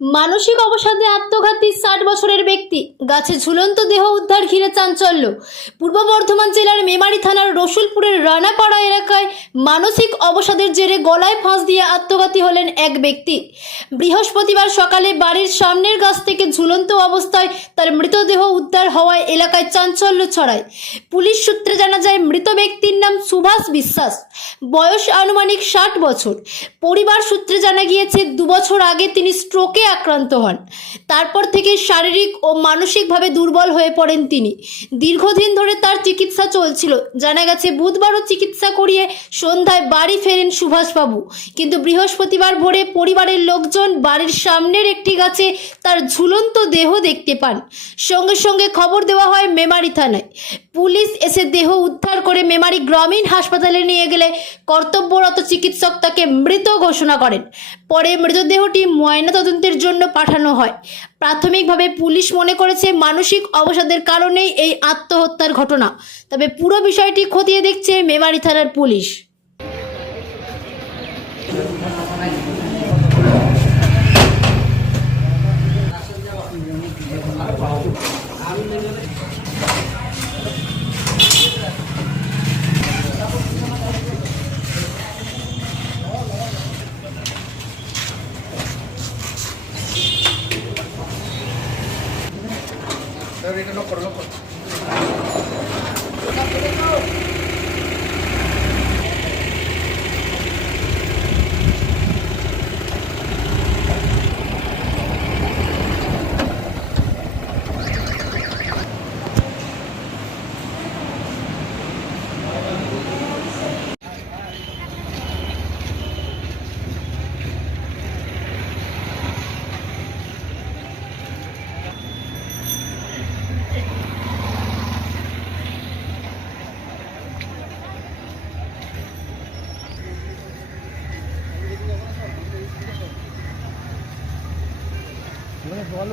মানসিক অবসাদে আত্মঘাতী ষাট বছরের ব্যক্তি। গাছে ঝুলন্ত দেহ উদ্ধার ঘিরে চাঞ্চল্য। পূর্ব বর্ধমান জেলার মেমারি থানার রসুলপুরের রানাপাড়া এলাকায় মানসিক অবসাদের জেরে গলায় ফাঁস দিয়ে আত্মঘাতী হলেন এক ব্যক্তি। বৃহস্পতিবার সকালে বাড়ির সামনের গাছ থেকে ঝুলন্ত অবস্থায় তার মৃতদেহ উদ্ধার হওয়ায় এলাকায় চাঞ্চল্য ছড়ায়। পুলিশ সূত্রে জানা যায়, মৃত ব্যক্তির নাম সুভাষ বিশ্বাস। বয়স আনুমানিক ষাট বছর। পরিবার সূত্রে জানা গিয়েছে, দুবছর আগে তিনি স্ট্রোকে আক্রান্ত হন। তারপর থেকে শারীরিক ও মানসিকভাবে দুর্বল হয়ে পড়েন তিনি। দীর্ঘদিন ধরে তার চিকিৎসা চলছিল। জানা গেছে, বুধবারও চিকিৎসা করিয়ে সন্ধ্যায় বাড়ি ফেরেন সুভাষবাবু। কিন্তু বৃহস্পতিবার ভোরে পরিবারের লোকজন বাড়ির সামনের একটি গাছে তার ঝুলন্ত দেহ দেখতে পান। সঙ্গে সঙ্গে খবর দেওয়া হয় মেমারি থানায়। পুলিশ এসে দেহ উদ্ধার করে মেমারি গ্রামীণ হাসপাতালে নিয়ে গেলে কর্তব্যরত চিকিৎসক তাকে মৃত ঘোষণা করেন। পরে মৃতদেহটি ময়নাতদন্তের জন্য পাঠানো হয়। প্রাথমিকভাবে পুলিশ মনে করেছে মানসিক অবসাদের কারণেই এই আত্মহত্যার ঘটনা। তবে পুরো বিষয়টি খতিয়ে দেখছে মেমারি থানার police. ahorita no por loco. Pues. মানে জল